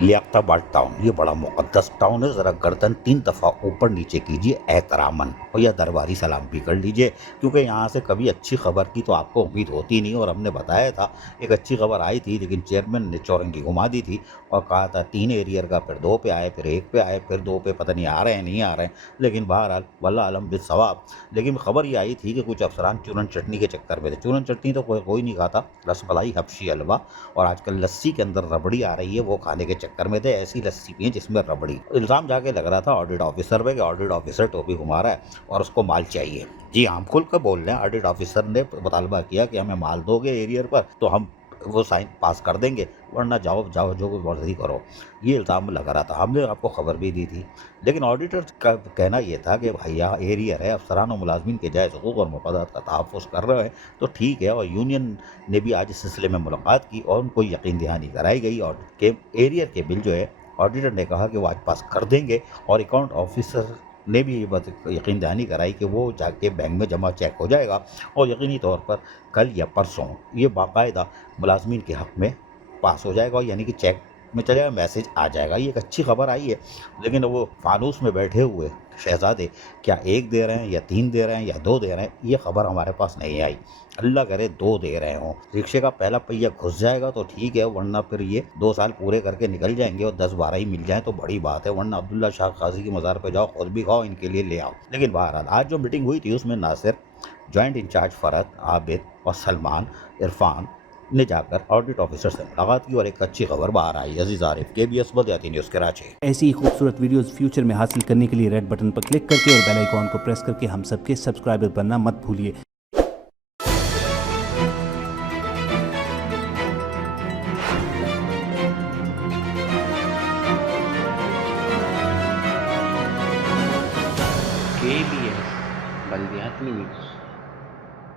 Liaquatabad town ये बड़ा मुकद्दस town है, ज़रा गर्दन 3 दफ़ा ऊपर नीचे कीजिए एहतरामन और या दरबारी सलाम भी कर लीजिए, क्योंकि यहाँ से कभी अच्छी खबर की तो आपको उम्मीद होती नहीं। और हमने बताया था एक अच्छी खबर आई थी, लेकिन चेयरमैन ने चौरंगी घुमा दी थी और कहा था 3 एरियर का, फिर 2 पे आए, फिर 1 पे आए, फिर 2 पे पता नहीं आ रहे हैं नहीं आ रहे हैं। लेकिन बहरहाल वल्लाह आलम बिस्सवाब। लेकिन खबर ये आई थी कि कुछ अफसरान चूरन चटनी के चक्कर में थे। चूरन चटनी तो कोई नहीं खाता, रसमलाई हबशी हलवा और आजकल लस्सी के अंदर रबड़ी आ रही है, वो खाने के चक्कर में थे। ऐसी लस्सी पिए जिसमें रबड़ी। इल्ज़ाम जाके लग रहा था ऑडिट ऑफिसर पे कि ऑडिट ऑफिसर टोपी घुमा रहा है और उसको माल चाहिए। जी हम खुल कर बोल रहे हैं, ऑडिट ऑफिसर ने मुतालबा किया कि हमें माल दोगे एरियर पर तो हम वो साइन पास कर देंगे, वरना जाओ जाओ जो मर्जी करो। ये इल्ज़ाम लग रहा था, हमने आपको खबर भी दी थी। लेकिन ऑडिटर का कहना ये था कि भैया एरियर है, अफसरान और मुलाजमीन के जायज़ हुकूक और मफादात का तहफ़्फ़ुज़ कर रहे हैं तो ठीक है। और यूनियन ने भी आज इस सिलसिले में मुलाकात की और उनको यकीन दहानी कराई गई और के एरियर के बिल जो है ऑडिटर ने कहा कि वो आज पास कर देंगे। और अकाउंट ऑफिसर ने भी ये बात यकीन दहानी कराई कि वो जाके बैंक में जमा चेक हो जाएगा और यकीनी तौर पर कल या परसों ये बाकायदा मुलाजमीन के हक़ में पास हो जाएगा, यानी कि चेक में चलेगा, मैसेज आ जाएगा। ये एक अच्छी खबर आई है। लेकिन वो फानूस में बैठे हुए शहजादे क्या 1 दे रहे हैं या 3 दे रहे हैं या 2 दे रहे हैं, ये खबर हमारे पास नहीं आई। अल्लाह करे 2 दे रहे हों। रिक्शे का पहला पहिया घुस जाएगा तो ठीक है, वरना फिर ये 2 साल पूरे करके निकल जाएंगे और 10-12 ही मिल जाए तो बड़ी बात है। वरना अब्दुल्ला शाह काजी की मज़ार पे जाओ, खुद भी खाओ, इनके लिए ले आओ। लेकिन बहरहाल आज जो मीटिंग हुई थी उसमें नासिर, जॉइंट इंचार्ज फरहत, आबिद और सलमान, इरफान ने जाकर ऑडिट ऑफिसर से मुलाकात की और एक अच्छी खबर बाहर आई। अजीज आरिफ, KBS बदयाती न्यूज़ कराची। ऐसी ही खूबसूरत वीडियोस फ्यूचर में हासिल करने के लिए रेड बटन पर क्लिक करके और बेल आइकॉन को प्रेस करके हम सबके सब्सक्राइबर बनना मत भूलिए। KBS बल्दियाती न्यूज़।